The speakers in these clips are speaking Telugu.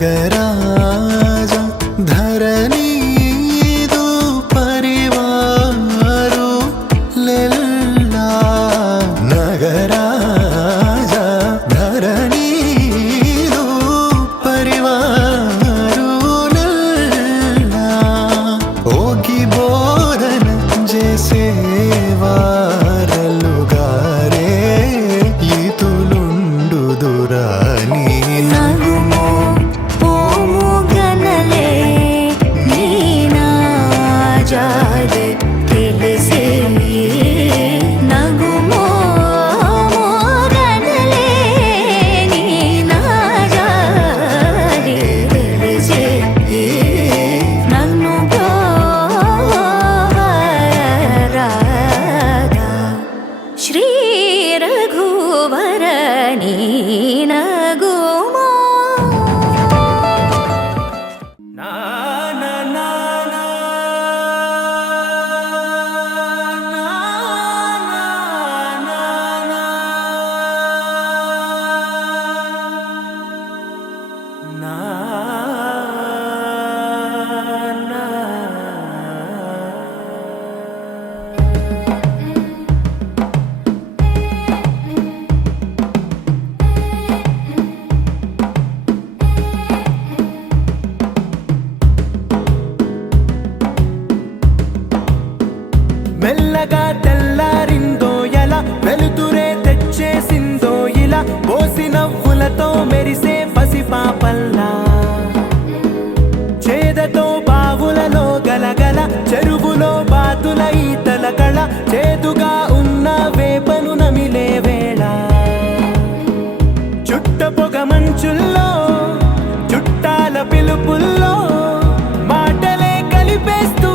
ನಗರಾಜ ಧರಣಿದು ಪರಿವಾರು ಲೆಲ್ಲ ನಗರಾಜ ಧರಣಿದು ಪರಿವಾರು ಲೆಲ್ಲ ಹೋಗಿ ಬೋಧನ చేసేవారలుగారే ఈతులుండు దురాని నగుమో పోము గనలే నీనాజాదే తెలిసే నగుమో గనలే నీనాజాదే తెలిసే నన్ను గోవరాదా శ్రీ రఘువర నీనగుమో మెల్లగా తెల్లారిందో ఎలా వెలుతురే తెచ్చేసిందో ఇలా పోసి నవ్వులతో మెరిసే పసిపాపల్లా చేదతో బావులలో గలగల చెరువులో బాతుల ఈతల కళ చేదుగా ఉన్న వేపను నమిలే వేళ చుట్ట పొగ మంచుల్లో చుట్టాల పిలుపుల్లో మాటలే కలిపేస్తూ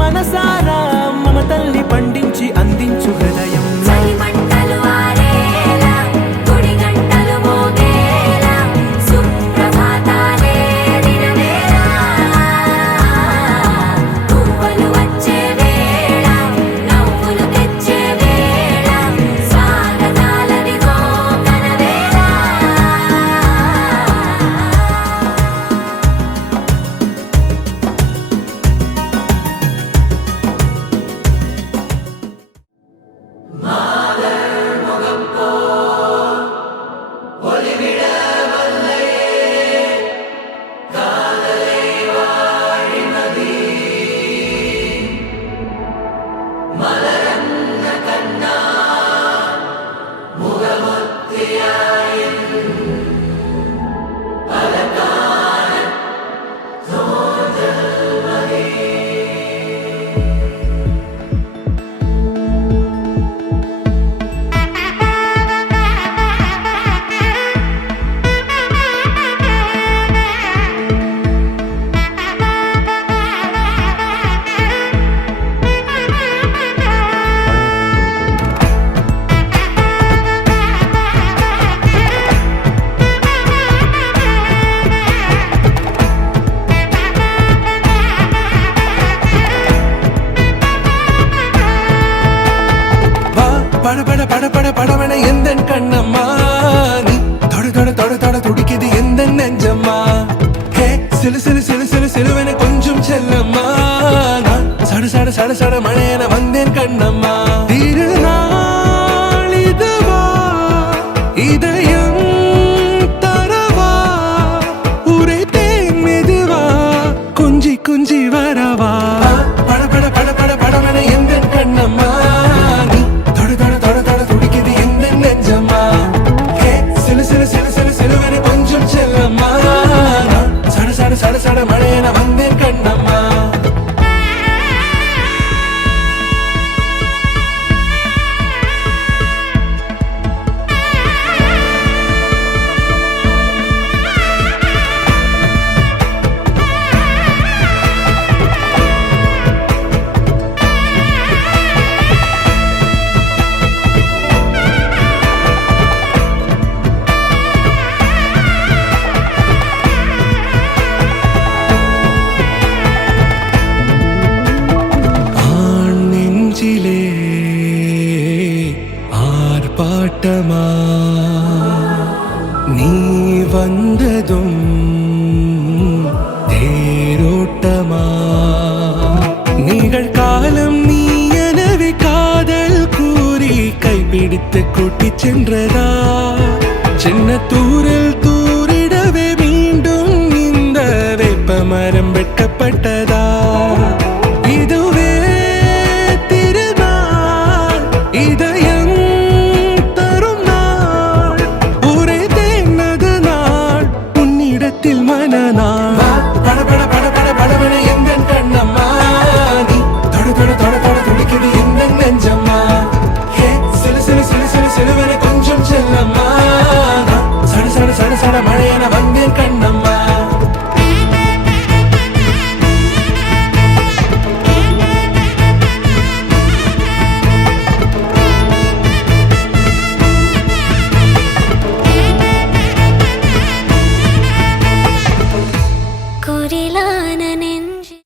మనసారా మమతల్ని పండించి అందించు హృదయం చలిమంటలు ఆరేలా గుడి గంటలు మోగేలా సుప్రభాతాలే దినవేళ పువ్వులు వచ్చే వేళ నవ్వులు తెచ్చే వేళ స్వాగతాలదిగో కనవేళ பட பட பட படவன எந்தன் கண்ணம்மா நீ தொட தொட தொட தொட துடிக்குது எந்தன் நெஞ்சம்மா ஹே சிலு சிலு சிலு சிலு சிலுவன கொஞ்சம் செல்லம்மா நான் சட சட சட சட மழையன வந்தேன் கண்ணம்மா திருநாள் இதுவா இதயம் தரவா உரைத்தேன் மெதுவா குஞ்சி குஞ்சி வரவா பட பட பட பட படவன எந்தன் கண்ணம்மா நீ தொட தொட தொட தொட துடிக்குது எந்தன் நெஞ்சம்மா ஹே சிலு சிலு சிலு சிலு சிலுவன கொஞ்சம் செல்லம்மா நான் சட சட சட சட மழையன வந்தேன் கண்ணம்மா ஆட்டமா நீ வந்ததும் அடித்து கூட்டிச் சென்றதா சின்ன தூரில் தூரிடவே மீண்டும் இந்த வேப்ப மரம் வெட்டப்பட்டதா இதுவே திருநாள் இதயம் தரும் நாள் ஊரே தேனது நாள் உன்னிடத்தில் மனநாள் பட பட பட பட படவென எந்தன் கண்ணம்மா நீ தொட தொட தொட தொட துடிக்குது எந்தன் நெஞ்சம்மா ஹே சிலு சிலு சிலு சிலு சிலுவென கொஞ்சம் செல்லம்மா நான் சட சட சட சட மழையென வந்தேன் கண்ணம்மா குரிலான நெஞ்சு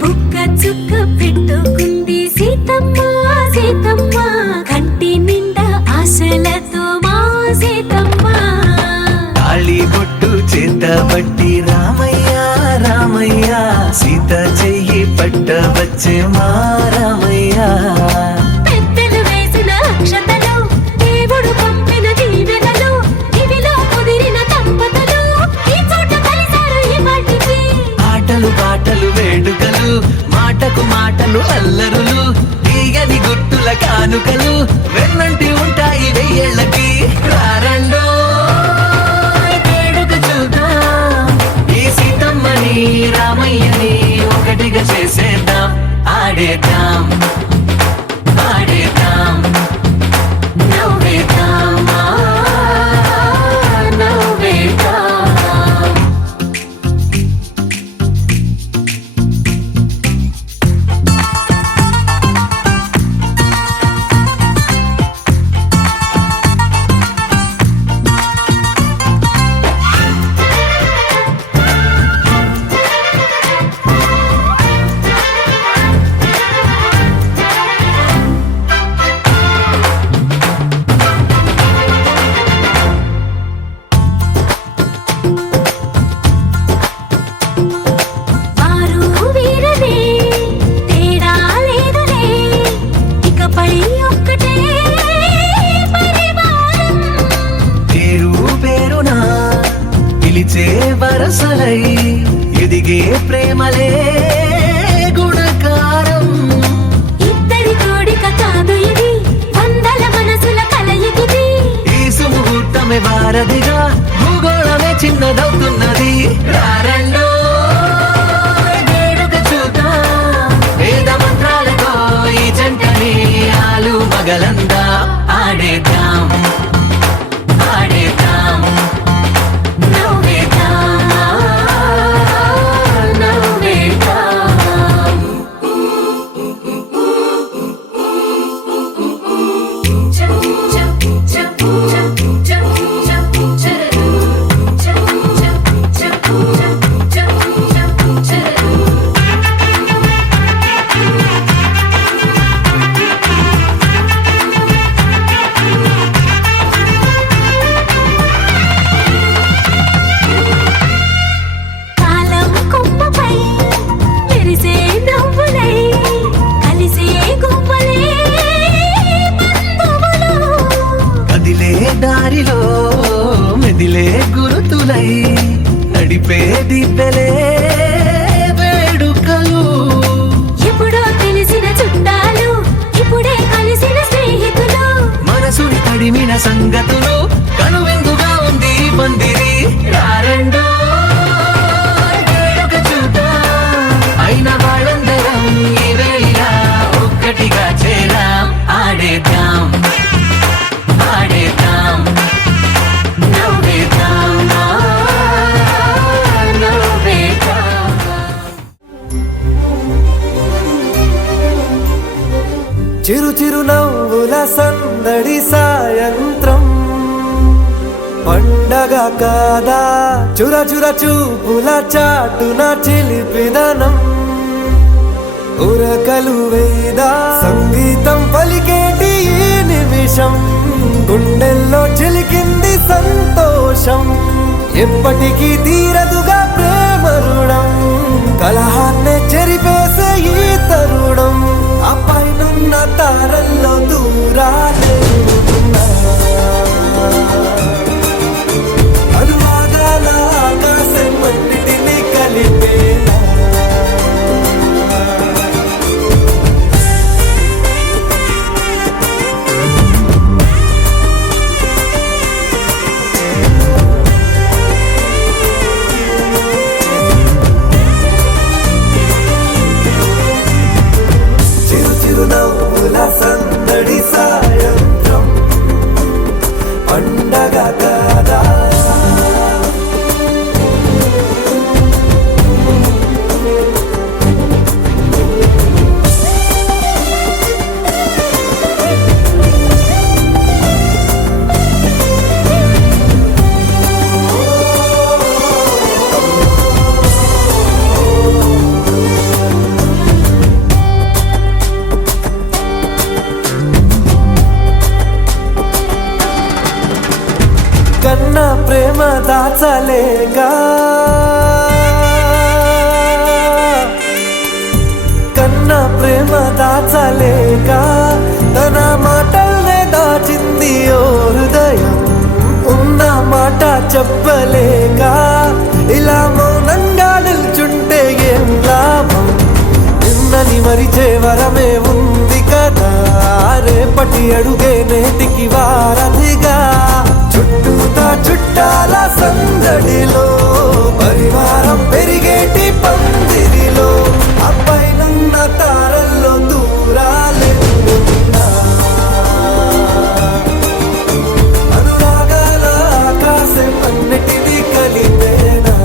బుక్క చుక్క పెట్టుకుంది సీతమ్మ సీతమ్మ కంటి నిండా ఆశలతో మా సీతమ్మ తాళి బొట్టు చేతబట్టి రామయ్య రామయ్య సీత చెయ్యి పట్ట వచ్చే మా రామయ్య పెద్దలు వేసిన అక్షతలు దేవుడు పంపిన దీవెనలు ఇవిలో కుదిరిన దంపతులు ఈ చోట కలిసారు ఈ వాటికి ఆటలు పాటలు వేడుకలు మాటకు మాటలు అల్లరులు తీయని గుర్తుల కానుకలు వెన్నంటి ఉంటాయి వెయ్యేళ్ళకి రారండో వేడుక చూద్దాం ఈ సీతమ్మని రామయ్యని ఒకటిగా చేసేద్దాం ఆడేద్దాం ఆడేద్దాం నవ్వేద్దాం నవ్వేద్దాం వారు వీరనే తేడా లేదులే ఇకపై ఒక్కటే పరివారం పేరు పేరునా పిలిచే వరసలై ఎదిగే ప్రేమలే గుణకారం ఇద్దరి కోడిక కాదు ఇది వందల మనసుల కలయికిది ఈ సుముహూర్తమే వారధిగా భూగోళమే చిన్నదవుతున్నది రారండో వేడుక చూద్దాం వేద మంత్రాలతో ఈ జంటని ఆలు మగలందా ఆడేద్దాం ఆడేద్దాం నవ్వేద్దాం నవ్వేద్దాం కాలం కొమ్మపై మెరిసే నవ్వులై కలిసే గువ్వలే బంధువులు కదిలే దారిలో మెదిలే గురుతులై నడిపే దిబ్బెలే వేడుకలు ఎప్పుడో తెలిసిన చుట్టాలు ఇప్పుడే కలిసిన స్నేహితులు మనసుని తడిమిన సంగతులు కనువిందుగా ఉంది ఈ పందిరి రారండో వేడుక చూద్దాం అయిన వాళ్ళందరం ఈ వేళ ఒక్కటిగా చేరాం ఆడేద్దాం ఆడేద్దాం చిరు నవ్వుల సందడి సాయంత్రం పండగ కాదా చుర చుర చూపుల చాటున చిలిపిదనం ఉరకలు వేదా సంగీతం పలికేటి ఈ నిమిషం గుండెల్లో చిలికింది సంతోషం ఎప్పటికీ తీరదుగా ప్రేమ రుణం కలహాన్నే చెరిపేసే ఈ తరుణం ఆ పైనున్న తారల్లో దూరాలే అనువాదాల ఆకాశం అన్నిటినీ కలిపేలా చిరునవ్వుల సందడి సాయంత్రం పండగ కాదా కన్నా ప్రేమ దాచలేగా కన్నా ప్రేమ దాచలేగా తన మాటల్నే దాచింది ఓ హృదయం ఉన్న మాట చెప్పలేక ఇలా మౌనంగా నిల్చుంటే ఏం లాభం నిన్నని మరిచే వరమే ఉంది కదా రేపటి అడుగే నేటికి వారధిగా చుట్టూతా చుట్టాల సందడిలో పరివారం పెరిగేటి పందిరిలో అబ్బాయినున్న తారల్లో దూరాలే అనురాగాల ఆకాశం అన్నిటినీ కలిపేనా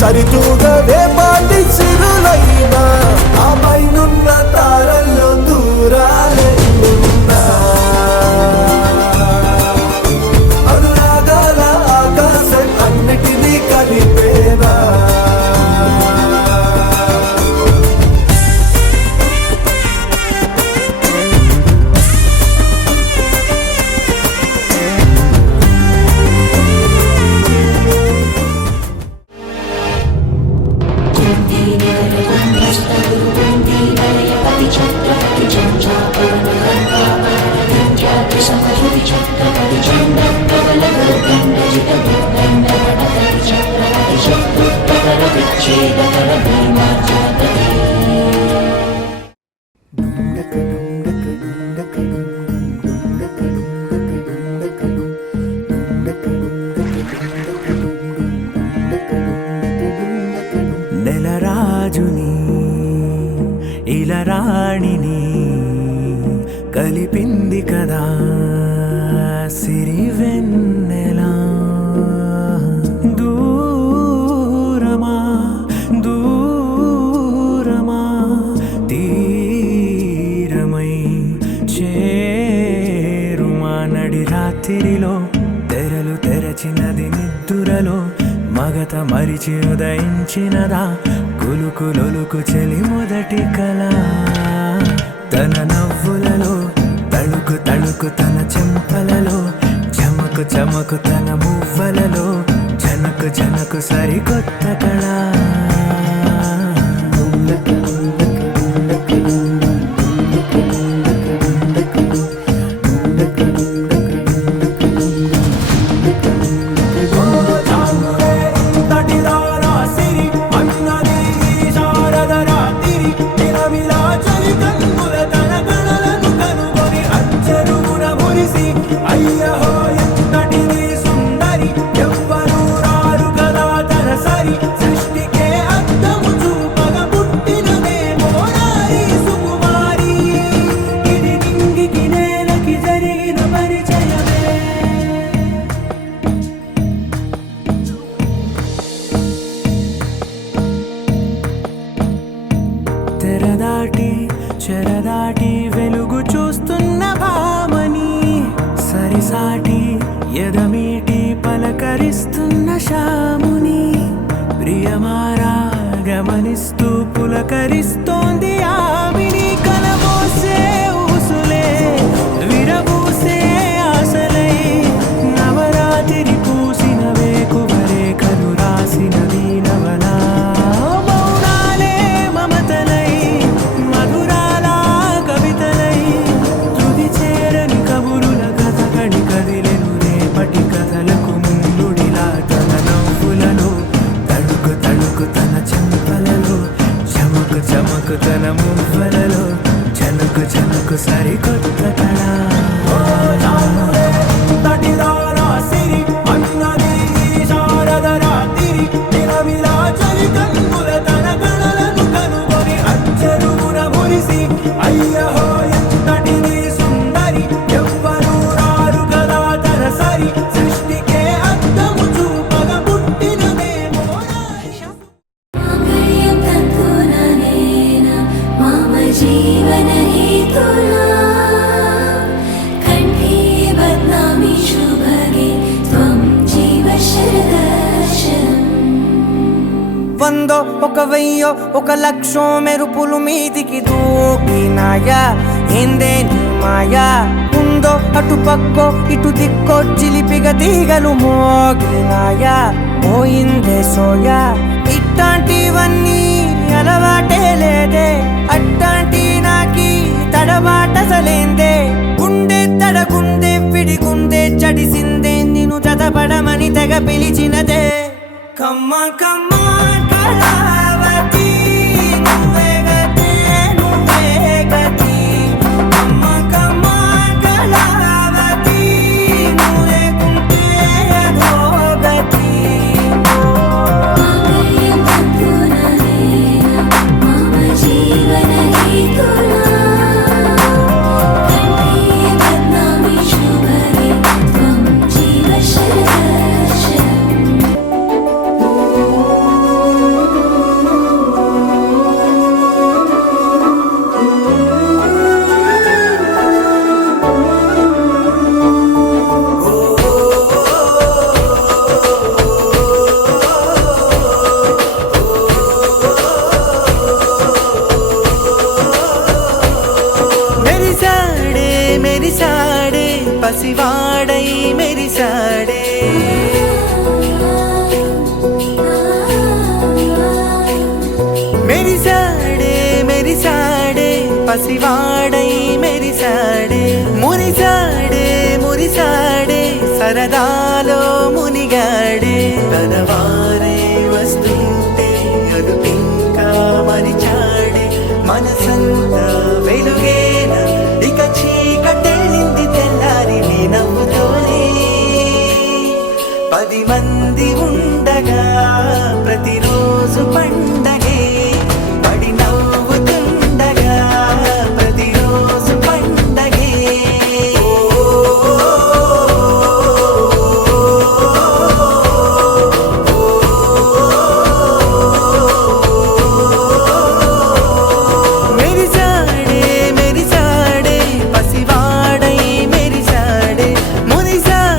సరితూగవే పాటి చిరులైనా ఆ పైనున్న తారల్లో దూరాలే ఉన్నా అనురాగాల ఆకాశం అన్నిటినీ కలిపేనా నెలరాజుని ఇలా రాణిని కలిపింది కదా సిరివెన్నెలా దూరమా దూరమా తీరమా రాత్రిలో తెరలు తెరచినది నిద్దురలో మగత మరిచి ఉదయించినదా కులుకులొలుకు చెలి మొదటి కళ తన నవ్వులలో తళుకు తళుకు తన చెంపలలో చమకు చమకు తన మువ్వలలో జనకు జనకు సరికొత్త కళ చెరదాటి వెలుగు చూస్తున్న భామని సరిసాటి ఎదమీటి పలకరిస్తున్న శాముని ప్రియమారా గమనిస్తూ పులకరిస్తోంది ఆవిని కలబోసే ఊసులే విరబూసే ఆశలై నవరాత్రి పూసిన వేకువరే కలు రాసిన దీనవనా మౌనాలే మమతలై మధురాల కవితలై తుది చేరని కబురుల కథ కడి కదిలెను రేపటి కథలకు ముందుడిలా తన నవ్వులలో తడుకు తడుకు తన చెంపలలో చమకు చమకు తన మువ్వలలో జనకు జనకు సరికొత్త కళ माङ्गल्यं तन्तुननेन मम जीवनहेतुना कण्ठे बध्नामि शुभगे त्वं जीव शरदर्शनम् వందో ఒక వెయ్యో ఒక లక్షో మెరుపులు మీదికి దూకినాయా ఏందే నీ మాయా ఉందో అటు పక్కో ఇటు దిక్కో చిలిపిగా తీగలు మోగినాయా పోయిందే సోయా ఇట్లాంటివన్నీ అలవాటే లేదే అట్లాంటి నాకి తడబాటసలేందే గుండె తడగుందే విడిగుందే చడిసిందే నిన్ను చదపడమని తెగ పిలిచినదే కమ్మ కమ్మ కళావతి నువ్వే గతే నువ్వే గతి కమ్మ కమ్మ కళావతి నువ్వు లేకుంటే అదో గతి माङ्गल्यं तन्तुननेन मम जीवनहेतुना कण्ठे बध्नामि शुभगे त्वं जीव शरदर्शनम् మెరిసాడే మెరిసాడే పసివాడై మెరిసాడే మెరిసాడే మెరిసాడే పసివాడై మెరిసాడే మురిసాడే మురిసాడే సరదాలో మునిగాడే తనవారే వస్తుంటే అదుపింకా మరిచాడే మనసంతా వెలుగేన ఇక చీకటెళ్ళింది తెల్లారి నీ నవ్వుతోనే 10 మంది ఉండగా ప్రతిరోజు పండగే పడి నవ్వుతుండగా ప్రతిరోజు పండగే మెరిసాడే మెరిసాడే పసివాడై మెరిసాడే మురిసాడే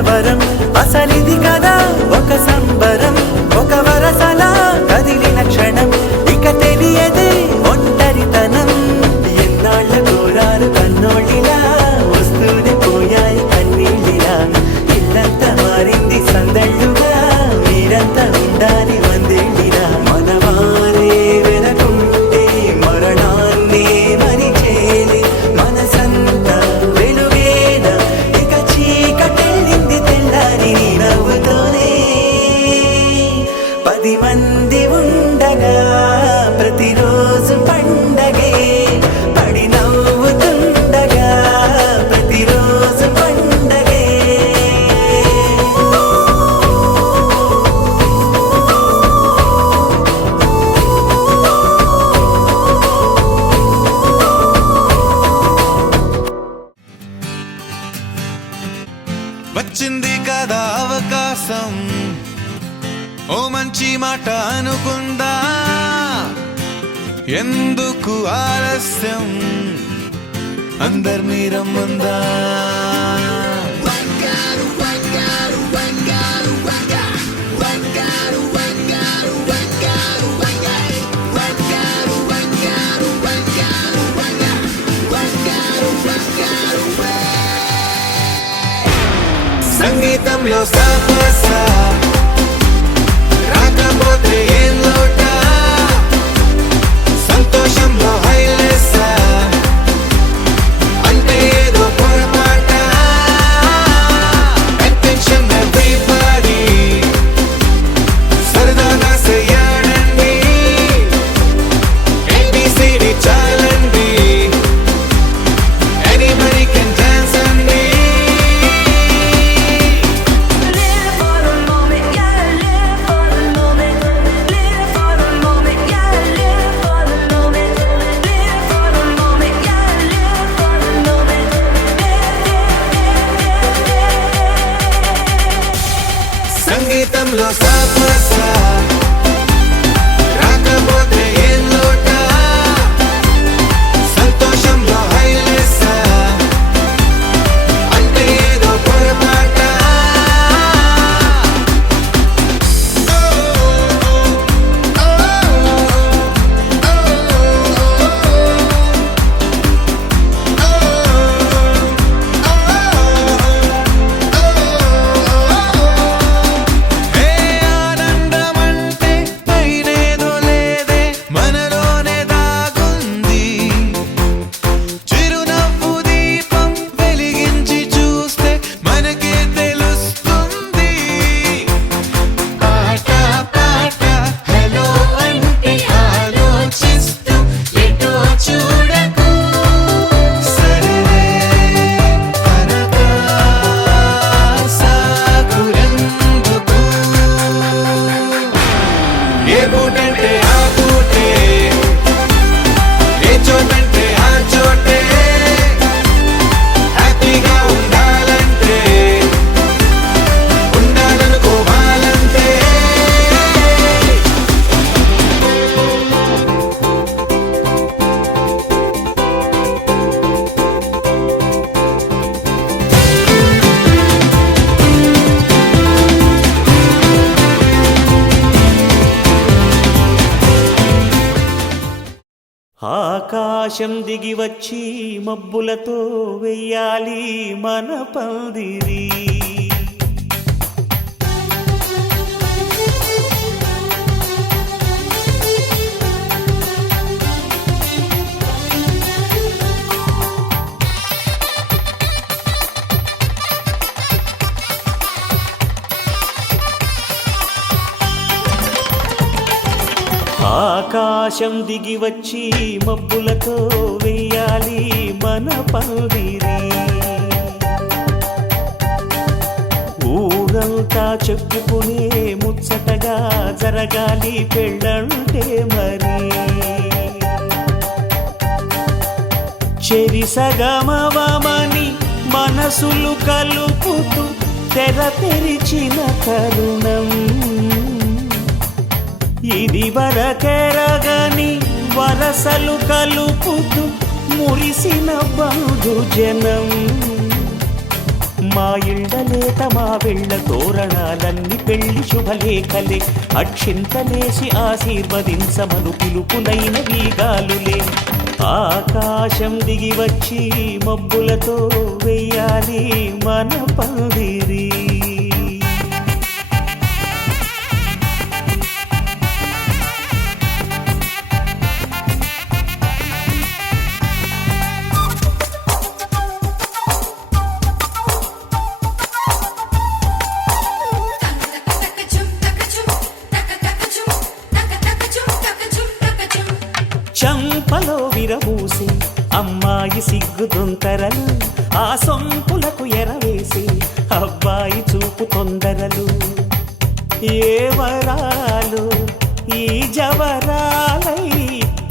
కలవరం అసలిది కదా ఒక సంబరం ఒక వరసలా కదిలిన క్షణం ఇక తెలియదే ఒంటరితనం ఎన్నాళ్ళ కోరారు కన్నోళ్ళిలా వస్తూనే పోయాయి కన్నీళ్ళిలా ఇల్లంతా మారింది సందళ్ళుగా మీరంతా ఉండాలి వందేళ్ళిలా మనవారే వెనకుంటే మరణాన్నే మరిచేలి మనసంతా వెలుగేన ఇక చీకటెళ్ళింది తెల్లారి నీ నవ్వుతోనే 10 మంది ఉండగా ప్రతిరోజు పండగే పడి నవ్వుతుండగా ప్రతిరోజు పండగే వచ్చింది కదా అవకాశం ఓ మంచి మాట అనుకుందా ఎందుకు ఆలస్యం అందరినీ రమ్మందా సంగీతంలో సాపస రాకపోతే ఏం లోట సంతోషంలో హైలెస్స అంటే ఏదో పొరపాట అటెన్షన్ ఎవ్రీబడీ సరదాగా చెయ్యాడండి ABCD చాలండి anybody can dance అండి Live for the moment, yeah, live for the moment. Live for the moment, yeah, live for the moment. Live for the moment, yeah, live for the moment. సంగీతంలో సాపస రాకపోతే ఏం లోట సంతోషంలో హైలెస్స అంటే ఏదో పొరపాట హే ఆనందమంటే పైనేదో లేదే మనలోనే దాగుంది చిరునవ్వు దీపం వెలిగించి చూస్తే మనకే తెలుస్తుంది ఆట పాట హలో అంటే ఆలోచిస్తూ ఎటో చూడకు సరే తనగా సాగురెందుకు ఏ పూటంటే ఆ పూటే ఏ చోటంటే ఆ చోటే హ్యాపీగా ఉండాలంటే ఉండాలనుకోవాలంటే ఆకాశం దిగి వచ్చి మబ్బులతో వెయ్యాలి మన పందిరి ఆకాశం దిగి వచ్చి మబ్బులతో వెయ్యాలి మన పందిరి ఊరంతా చెప్పుకునే ముచ్చటగా జరగాలి పెళ్ళంటే మరి చెరి సగమవమని మనసులు కలుపుతూ తెర తెరిచిన తరుణం ఇది వరకెరగని వరసలు కలుపుతూ మురిసిన బంధు జనం మా ఇళ్ళలేత మా వెళ్ళ తోరణాలన్నీ పెళ్లి శుభలేఖలే అక్షింతలేసి ఆశీర్వదించమను పిలుపులైన వీగాలులే ఆకాశం దిగి వచ్చి మబ్బులతో వెయ్యాలి మన పందిరి చంపలో విరబూసి అమ్మాయి సిగ్గు దొంతరలు ఆ సొంపులకు ఎరవేసి అబ్బాయి చూపు తొందరలు ఏ వరాలు ఈ జవరాలై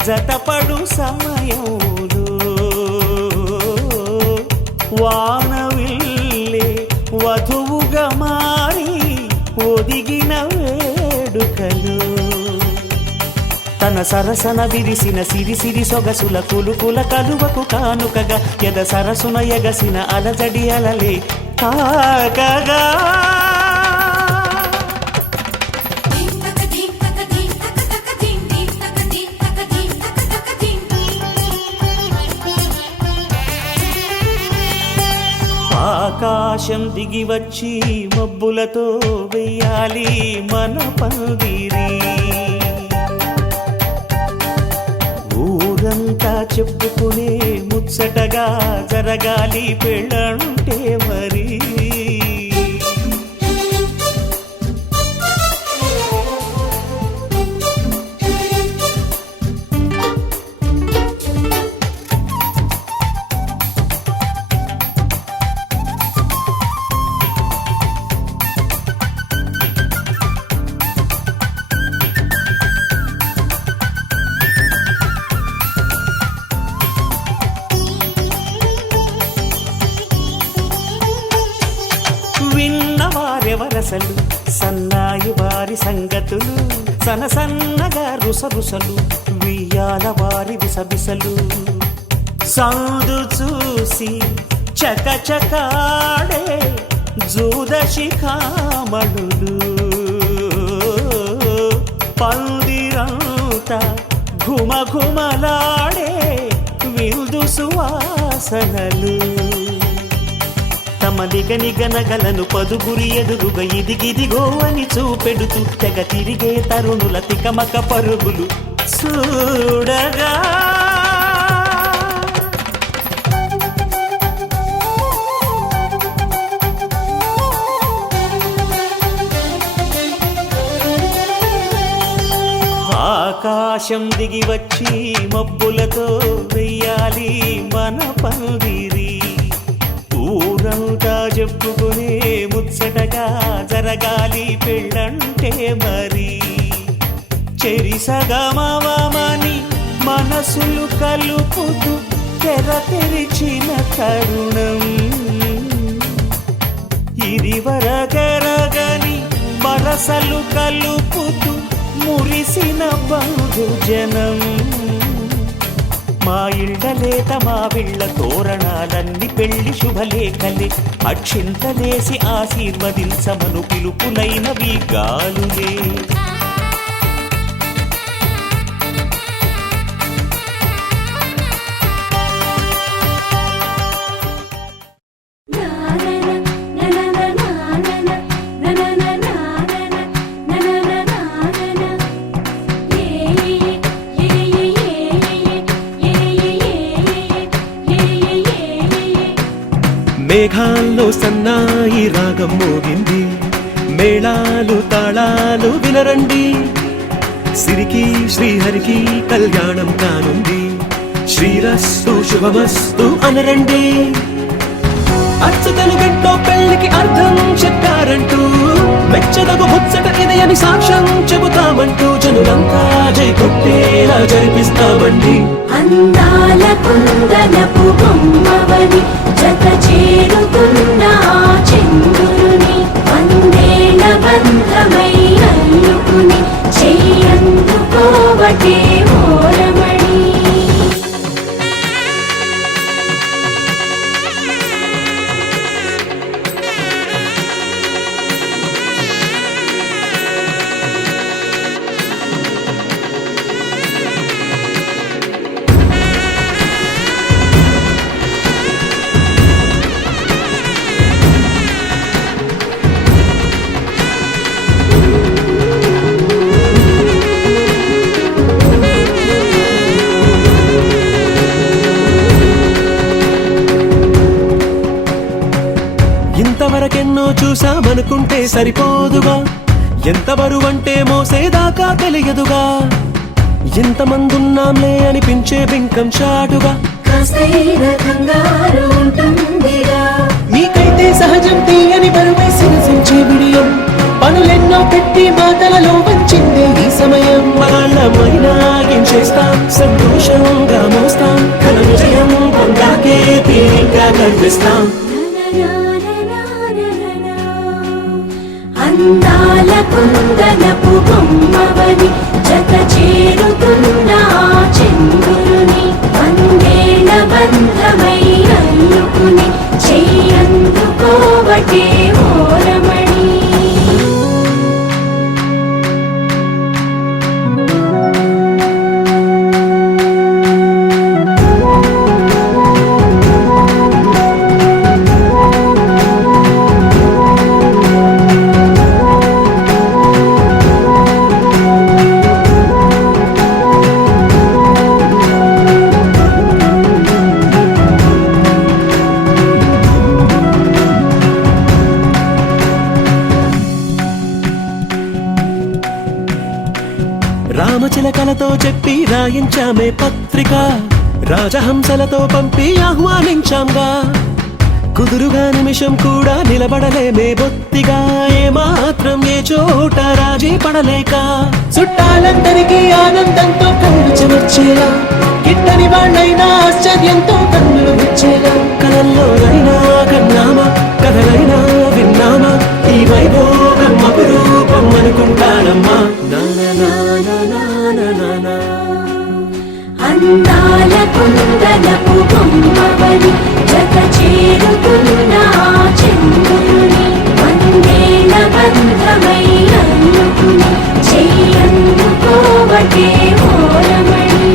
జతపడు సమయంలో వానవిల్లే వధువుగా మారి ఒదిగిన వేడుకలు తన సరసన విరిసిన సిరిసిరి సొగసుల కులుకుల కలువకు కానుకగా ఎద సరసున ఎగసిన అలజడి అలలే తాకగా ఆకాశం దిగి వచ్చి మబ్బులతో వెయ్యాలి మన పందిరి ఊరంతా చెప్పుకునే ముచ్చటగా జరగాలి పెళ్ళంటే మరి విన్నవారెవరసలు సన్నాయి వారి సంగతులు సనసన్నగా రుసరుసలు వియ్యాల వారి విసబిసలు సాధు చూసి చకచకాడే జూదశిఖామణులు పందిరంతా ఘుమఘుమలాడే విందు సువాసనలు తమ నిగనిగనగలను పదుగురి ఎదురుగా ఇదిగిదిగో అని చూపెడుతూ తెగ తిరిగే తరుణుల తికమక పరుగులు చూడగా ఆకాశం దిగి వచ్చి మబ్బులతో వెయ్యాలి మన పందిరి ఊరంతా చెప్పుకునే ముచ్చటగా జరగాలి పెళ్ళంటే మరి చెరిసగమవమని మనసులు కలుపుతూ తెర తెరిచిన తరుణం ఇది వరగరగని వరసలు కలుపుతూ మురిసిన బంధుజనం మా ఇళ్ళలేత మా విళ్ళ తోరణాలన్నీ పెళ్లి శుభలేఖలే అక్షింతలేసి ఆశీర్వదించమను పిలుపులైనవి గాలులే మేఘాల్లో సన్నాయి రాగం మోగింది మేళాలు తాళాలు వినరండి సిరికి శ్రీహరికి కళ్యాణం కానుంది శ్రీరస్తు శుభమస్తు అనరండి అచ్చతలు గంటో పెళ్లికి అర్థం చెప్పారంటూ మెచ్చదగు ముచ్చట ఇది అని సాక్ష్యం చెబుతామంటూ జనులంతా జై కొట్టేలా జరిపిస్తామండి అందాల కుందనపు బొమ్మవని జత చేరుకున్న ఆ చంద్రుని వందేళ్ల బంధమై అల్లుకుని చెయ్యందుకోవటే ఓరమణి ఇంతవరకెన్నో చూసామనుకుంటే సరిపోదుగా, ఎంత బరువంటే మోసేదాకా తెలియదుగా, ఎంతమందున్నాంలే అనిపించే బింకం చాటుగా. కాస్తైన కంగారు ఉంటుందిగా, నీకైతే సహజం తీయని బరువై సిరసించే బిడియం, పనులెన్నో పెట్టి మాటలలో వంచిందే ఈ సమయం. వాళ్ళమైనా ఏం చేస్తాం, సంతోషంగా మోస్తాం, ఘన విజయం పొందాకే తీరిగ్గా కనిపిస్తాం. అందాల కుందనపు బొమ్మవని జత చేరుతున్న ఆ చంద్రుని, వందేల బంధమై అల్లుకుని చెయ్యందుకోవటే ఓరమణి. రామచిలకలతో చెప్పి రాయించామే పత్రిక, రాజహంసలతో పంపి ఆహ్వానించాంగా, కుదురుగా నిమిషం కూడా నిలబడలేమే బొత్తిగా, ఏ మాత్రం ఏ చోట రాజీ పడలేక, చుట్టాలందరికీ ఆనందంతో కళ్ళు చెమర్చేలా, గిట్టని వాళ్ళైనా ఆశ్చర్యంతో కన్నులు వచ్చేలా, కలల్లోనైనా కన్నామా కథలైనా విన్నామా, ఈ వైభోగం అపురూపం అనుకుంటానమ్మా. అందాల కుందనపు బొమ్మవని జత చేరుతున్న ఆ చంద్రుని, వందేల బంధమై అల్లుకుని చెయ్యందుకోవటే ఓరమణి.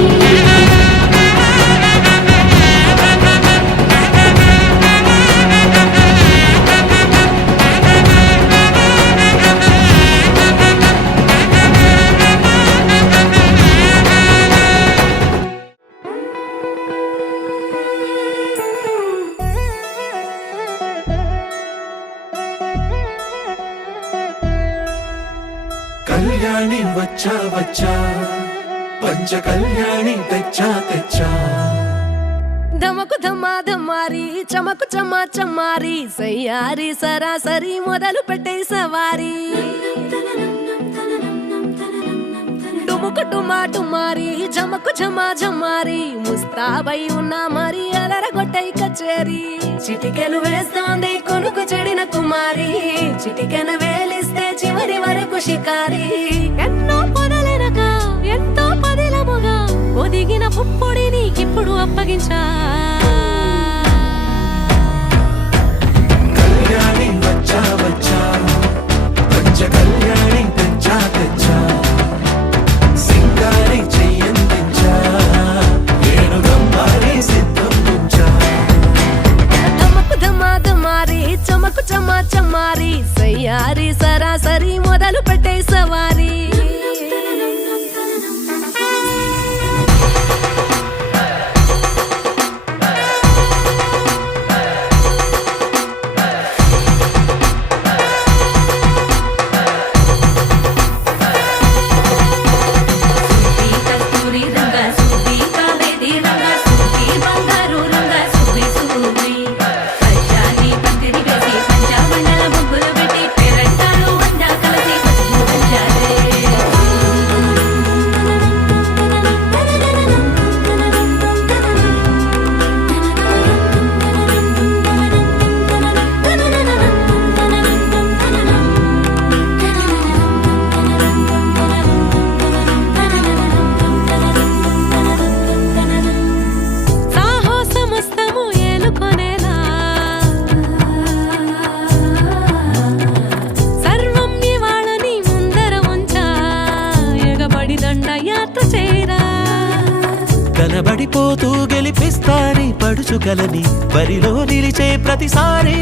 కళ్యాణి వచ్చా వచ్చా, పంచ కళ్యాణి తెచ్చా తెచ్చా, ధమకు ధమా ధమారి చమకు చమా చమారి, సయ్యారి సరాసరి మొదలు పెట్టే సవారి, డుముకు టుమా టుమారి జమకు ఝమా ఝమారి, ముస్తాబై ఉన్నా మరి అలరగొట్టై కచేరి, చిటికెను వేస్తోంది కొనుకు చెడిన కుమారి, చిటికెను వేలిస్తే చివరి వరకు షికారి. ఎన్నో పొదలెనక ఎంతో పదిలముగా ఒదిగిన పుప్పొడి నీకిప్పుడు అప్పగించా. కళ్యాణి వచ్చా వచ్చా, పంచ కళ్యాణి తెచ్చా తెచ్చా, సింగారి చెయ్యందించా, ఏను గంబారి సిద్ధం ఉంచా. ధమకు ధమా ధమారి చమకు చమా చమారి, సయ్యారి సరాసరి మొదలు పెట్టే సవారి. కస్తూరి రంగ సుబ్బి కావేరి రంగ సుబ్బి బంగారు రంగ సుబ్బి సుబ్బి, పంచాది పందిరి వేసి పంచామండల ముగ్గులు పెట్టి పేరంటాలు వండా కలిసి పసుపు పంచాలే. సాహసమస్తము ఏలుకొనేలా, సర్వం ఇవాళని ముందర ఉంచా, ఎగబడి దండయాత్ర చేరా. కనబడిపోతూ గెలిపిస్తాని పడుచుకలని బరిలో నిలిచే ప్రతిసారి,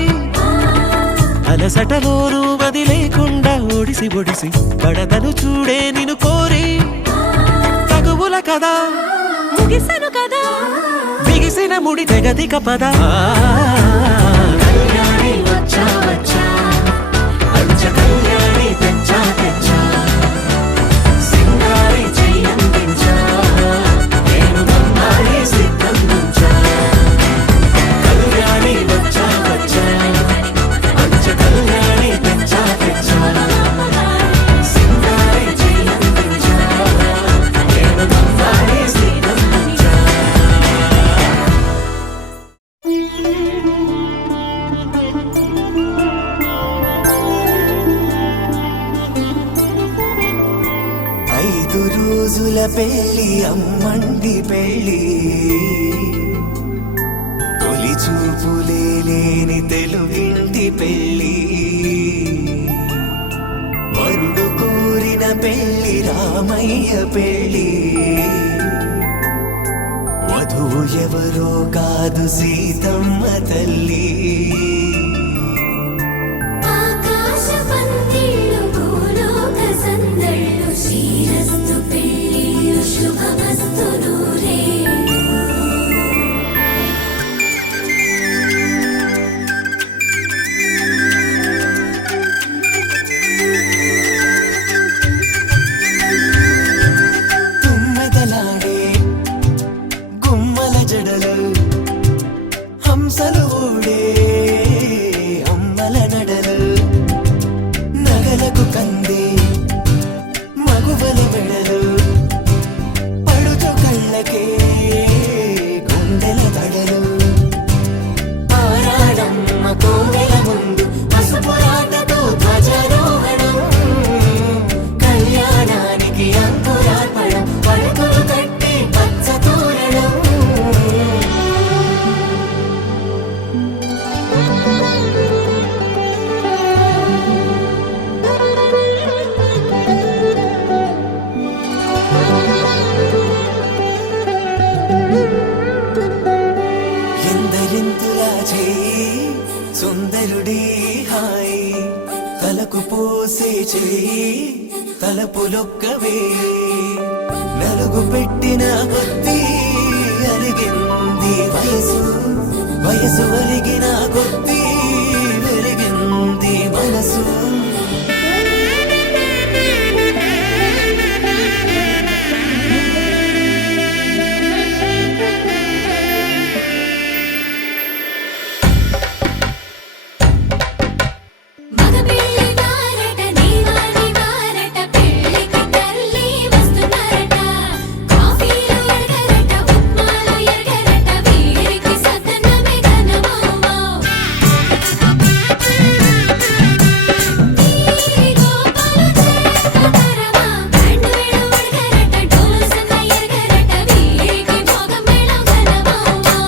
అలసటలోనూ వది లేకుండా ఒడిసి ఒడిసి పడతను చూడే నిన్ను కోరి, తగువుల కదా ముగిసెను కదా బిగిసిన ముడి తెగదిక పద. కళ్యాణి వచ్చా వచ్చా 5 రోజుల పెళ్ళి అమ్మండి పెళ్ళి తొలి చూపులే లేని తెలుగింటి పెళ్ళి వరుడు కోరిన పెళ్ళి రామయ్య పెళ్ళి వధువు ఎవరో కాదు సీతమ్మ తల్లి ఆకాశ పందిళ్ళు భూలోక సందళ్ళు శ్రీరస్తు పెళ్ళిళ్ళు శుభమస్తు నూరేళ్ళు తుమ్మెదలాడే గుమ్మల జడలు హంసలు ఊడే అమ్మల నడలు నగలకు కంది మగువల మెడలు పడుచు కళ్ళకే గుండెల తడలు ఆరాడమ్మ కోవెల ముందు పసుపురాటతో ధ్వజారోహణం కళ్యాణానికి అంకురార్పణం పడుకులు కట్టి పచ్చ తోరణం ఎందరింతులా చేయి సుందరుడి హాయి తలకు పోసే చేయి తలపులొక్కవే నలుగు పెట్టిన కొద్దీ అరిగింది వయసు వయసు అరిగిన కొద్దీ వెలిగింది మనసు మగ పెళ్ళి వారట నీవాని వారట పెళ్ళికి తల్లి వస్తున్నారట కాఫీలు ఎరగరట ఉప్మాలు ఎరగరట వీరికి సదనమే ఘనమౌమౌ వీరి గోపాలు చేతరమా బ్యాండ్ వేళ ఉడగరట డోలు సన్న ఎరగరట వీరికి భోగం మేళం ఘనమౌమౌ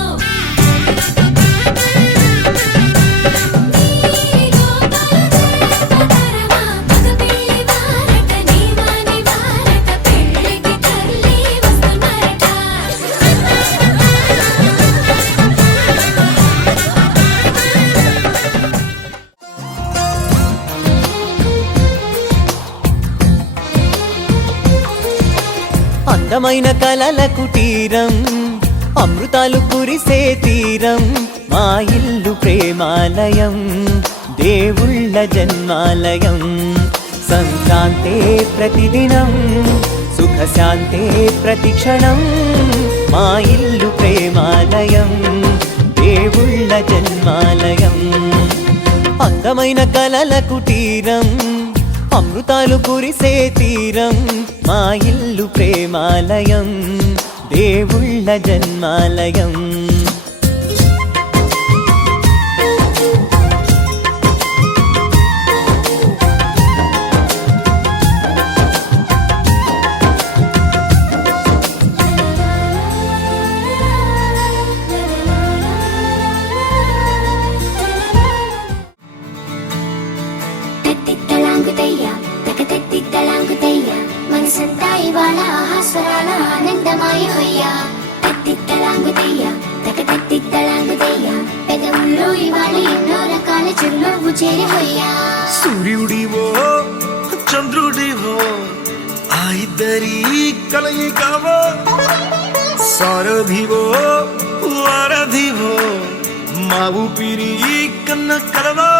అందమైన కలల కుటీరం అమృతాలు కురిసే తీరం మా ఇల్లు ప్రేమాలయం దేవుళ్ళ జన్మాలయం సంక్రాంతే ప్రతిదినం సుఖశాంతే ప్రతిక్షణం మా ఇల్లు ప్రేమాలయం దేవుళ్ళ జన్మాలయం అందమైన కలల కుటీరం అమృతాలు కురిసే తీరం మా ఇల్లు ప్రేమాలయం దేవుళ్ళ జన్మాలయం తత్తిత్తలాంగుతయ్య తకతత్తిత్తలాంగుతయ్య మనసంతా ఇవాళ ఆహాస్వరాల ఆనందమాయ హొయ్య తత్తిత్తలాంగుతయ్య తకతత్తిత్తలాంగుతయ్య పెదవుల్లో ఇవాళ ఎన్నో రకాల చిరునవ్వు చేరి హొయ్య సూర్యుడివో చంద్రుడివో ఆ ఇద్దరి కలయికవో సారథివో వారధివో మా ఊపిరి కన్న కలవో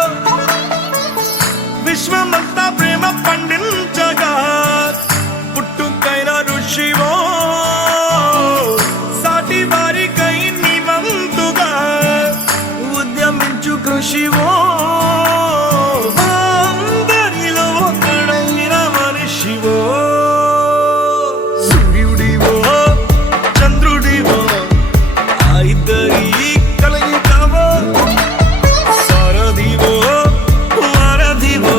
విశ్వమంతా ప్రేమ పండించగా పుట్టుకైన ఋషివో సాటి వారికై నివంతుగా ఉద్యమించు కృషివో అందరిలో ఒకడైన మనిషివో సూర్యుడివో చంద్రుడివో ఆ ఇద్దరి కలయికవో సారథివో వారధివో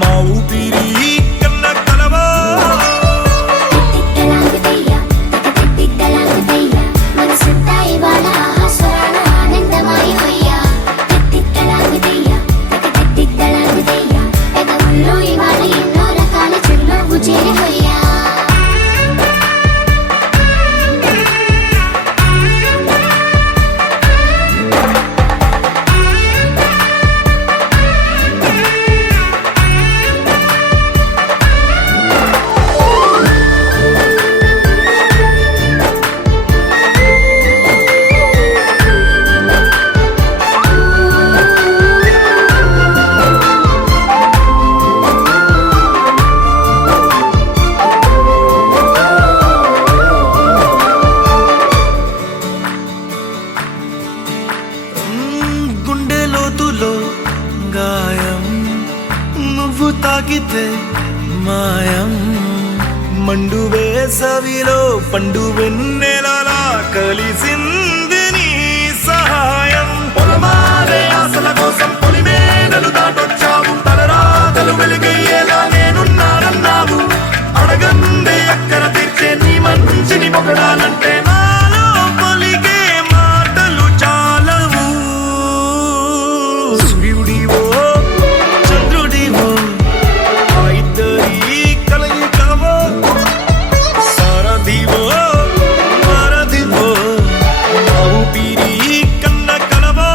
మా గాయం నువ్వు తాకితే మాయం మండు వేసవిలో పండు వెన్నెలలా కలిసింది నీ సహాయం పొలమారే ఆశల కోసం పొలిమేనలు దాటొచ్చావు తలరాతలు వెలుగయ్యేలా నేనున్నానన్నావు అడగందే అక్కర తీర్చే నీ మంచిని పొగడాలంటే నాలో పలికే మాటలు చాలవు సూర్యుడివో చంద్రుడివో ఆ ఇద్దరి కలయికవో సారథివో వారధివో నా ఊపిరి కన్న కలవో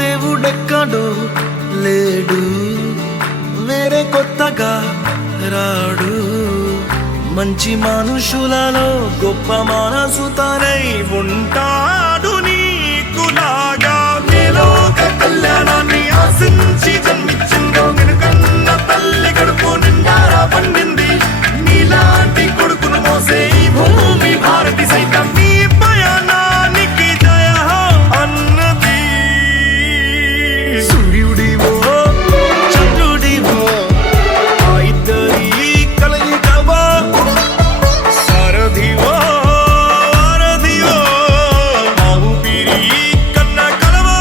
దేవుడెక్కడో లేడు వేరే కొత్తగా రాడు మంచి మనుషులలో గొప్ప మనసు తనై ఉంటాడు నీకులాగా నీలోక కళ్యాణాన్ని ఆశించి జన్మించిందో వెనుకన్న తల్లి గడుపు నిండారా పండింది నీలాంటి కొడుకును మోసే ఈ భూమి భారతి సైతం నీ పయనానికి జయ అన్నది సూర్యుడివో చంద్రుడివో ఆ ఇద్దరి కలయికవో సారథివో వారధివో నా ఊపిరి కన్న కలవో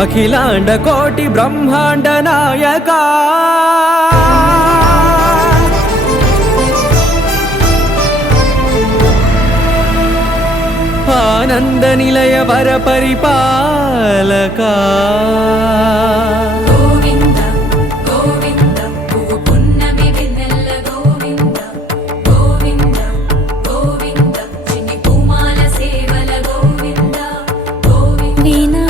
అఖిలాండ కోటి బ్రహ్మాండ నాయక ఆనంద నిలయ వర పరిపాలక గోవింద గోవింద పువ్వు పున్నమి వెన్నెల గోవింద గోవింద గోవింద చిన్ని పూమాల సేవల గోవింద గోవింద వీణా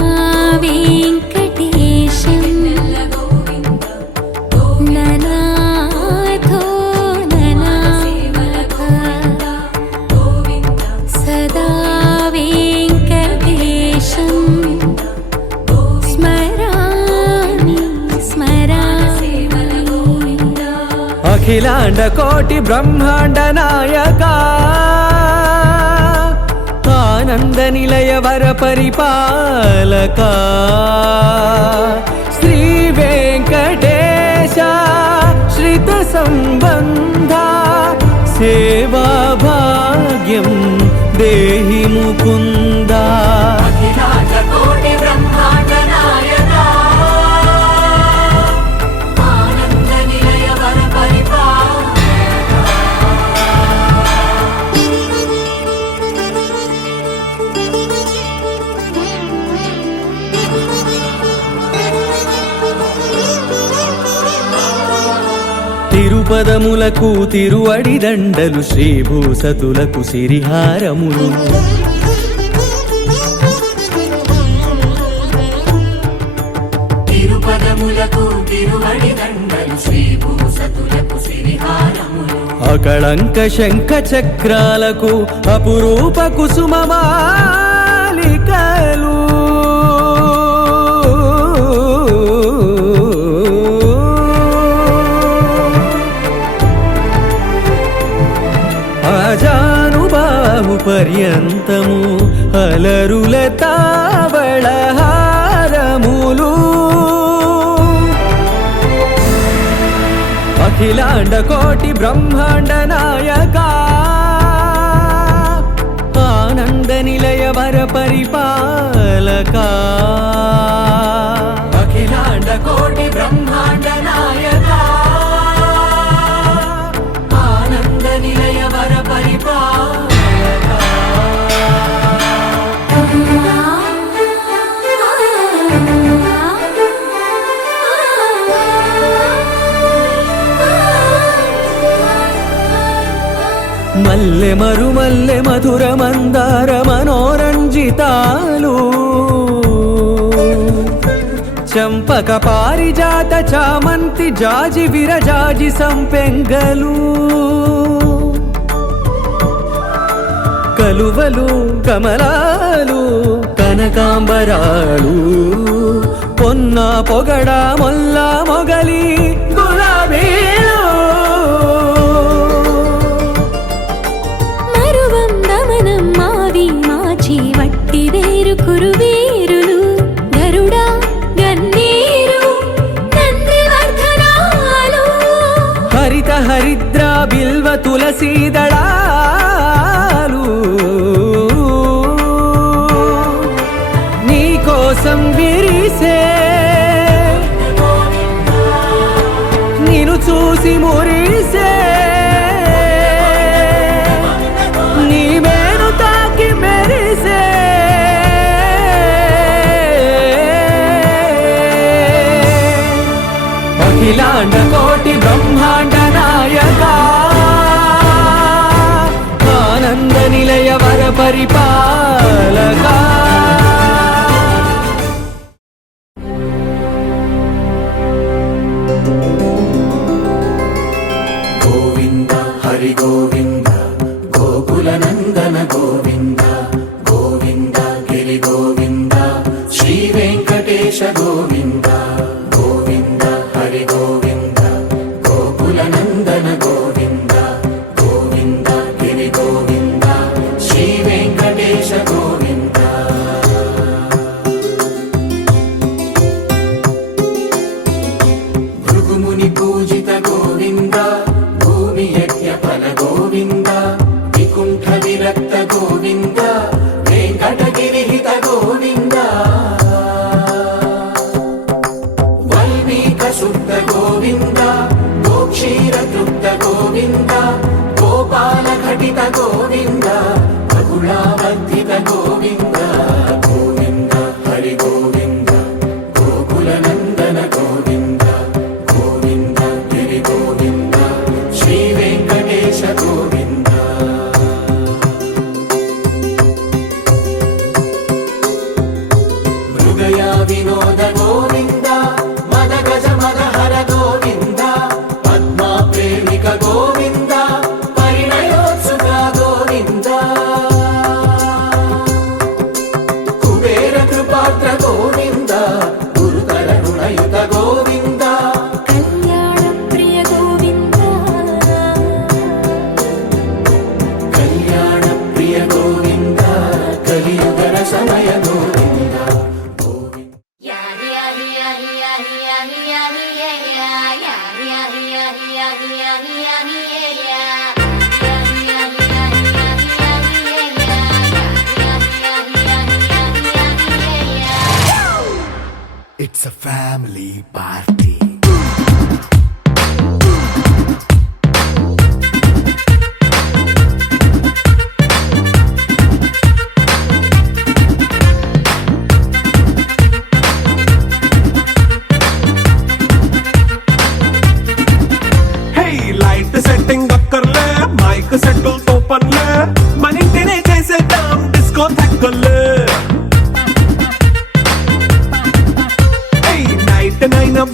వెంకటేశం వెన్నెల గోవింద గోవింద ననాథో సేవల గోవింద గోవింద సదా వెంకటేశం స్మరామి సేవల గోవింద అఖిలాండ కోటి బ్రహ్మాండ నాయక ఆనంద నిలయ వర పరిపాలక శ్రీ వెంకటేశ శ్రిత సంబంధ సేవా భాగ్యం దేహి ముకుంద కోటి బ్రహ్మాండ నాయక ఆనంద నిలయ వర తిరుపదములకు తిరువడిదండలు శ్రీభూసతులకు సిరిహారములు తిరుపదములకు దినములకు తిరువడి దండలు శ్రీభూసతులకు సిరిహారములు అకళంక శంఖ చక్రాలకు అపురూప కుసుమమాలికలు ఆజానుబాహు పర్యంతము అలరుల తావళహారములు అఖిలాండ కోటి బ్రహ్మాండ నాయక ఆనంద నిలయ వర పరిపాలక అఖిలాండ కోటి బ్రహ్మాండ నాయక ఆనంద నిలయ వర పరిపాలక మల్లె మరుమల్లె మధుర మందార మనోరంజితాలు చంపక పారిజాత చామంతి జాజి విరజాజి సంపెంగలు కలువలు కమలాలు కనకాంబరాలు పొన్న పొగడ మొల్ల మొగలి గులాబీలు మరువందమనం మావి మాచి వట్టి వేరు కురువీరులు గరుడా గన్నేరు నందివర్ధనాలు హరిత హరిద్ర బిల్వ తులసీదళాలు నీ కోసం విరిసే నిన్ను చూసి మురిసే నీ మేను తాకి మెరిసే అఖిలాండ కోటి బ్రహ్మాండ నాయక ఆనంద నిలయ వర పరిపాలక గోవింద హరి గోవింద గోకుల నందన గోవింద గోవింద గిరి గోవింద శ్రీ వెంకటేశ గోవింద గోవింద హరి గోవింద గోకుల నందన గోవింద గోవింద గిరి గోవింద శ్రీ వెంకటేశ గోవింద భృగుముని పూజిత గోవింద భూమి యజ్ఞ ఫల గోవింద వికుంఠ విరక్త గోవింద వెంకటగిరిహిత గోవింద వల్మీక శుద్ధ గోవింద గోక్షీర తృప్త గోవింద గోపాల ఘటిత గోవింద బహుళావర్ధిత గోవింద గోవింద హరి గోవింద గోకుల నందన గోవింద గోవింద గిరి గోవింద శ్రీ వెంకటేశ గోవింద మృగయా వినోద గోవింద మద గజ మద హర గోవింద పద్మా ప్రేమిక గోవింద పరిణయోత్సుక గోవింద కుబేర కృపాత్ర గోవింద గురుతర గుణయుత గోవింద కళ్యాణ ప్రియ గోవింద కళ్యాణ ప్రియ గోవింద కలియుగ రసమయ Govinda Govinda It's a family party. Hey, light setting అక్కర్లే మైక్ సెట్టుల్ తో పర్లే మన ఇంటినే చేసేద్దాం డిస్కో థక్కర్లే night 9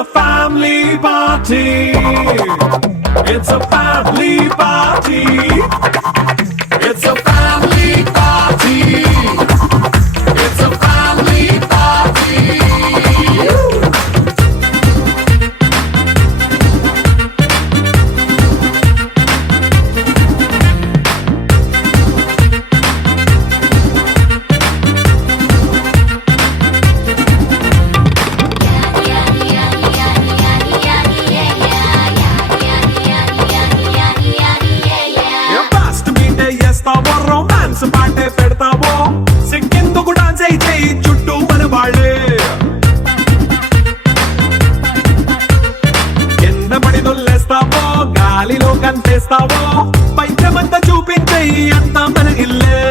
a family party. It's a family party. It's a family party. It's a family party. Fast మీటే చేస్తావో రొమాన్స్ పాటే పెడతావో సిగ్గెందుకు డాన్స్ అయి చేయి చుట్టూ మన వాళ్ళే కింద పడి దొల్లేస్తావో గాలిలో కంతేస్తావో పైచమంతా చూపించేయి అంతా మన ఇల్లే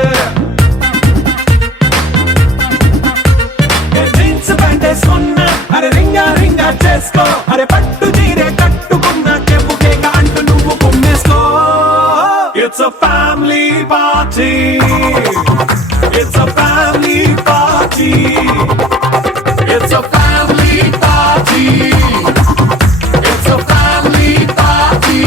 జీన్స్ ప్యాంటే సున్నా అరే రింగా రింగా చేసుకో అరే పట్టు చీరే కట్టుకున్న చెవు కేక అంటూ నువ్వు కుమ్మేసుకో. It's a family party. It's a family party. It's a family party. It's a family party.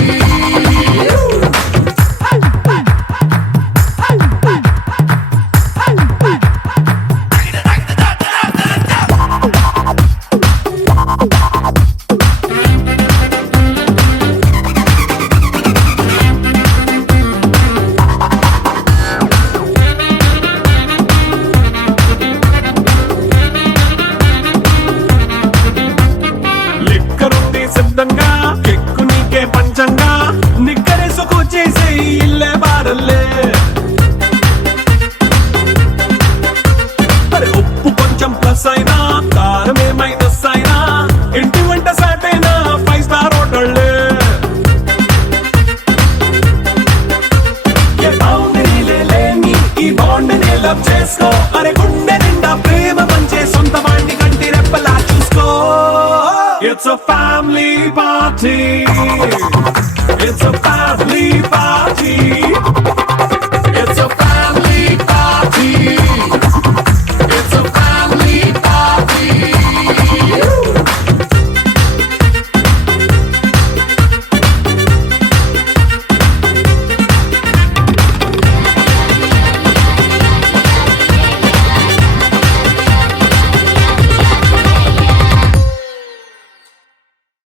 లిక్కరుంది సిద్ధంగా ఎక్కు నీకే పంచంగా నిక్కరేసుకు చేసే ఇల్లే బారల్లే మరి ఉప్పు కొంచెం ప్లస్ అయినా కారమే మైనస్ అయినా ఇంటి వంట సాటైనా 5 స్టార్ హోటళ్ళే ఏ బౌండరీలే లేని ఈ బాండ్ ని లవ్ చేసుకో అరే గుండె నిండా ప్రేమ పంచే సొంత వాణ్ణి కంటి రెప్పలా చూసుకో. It's a family party.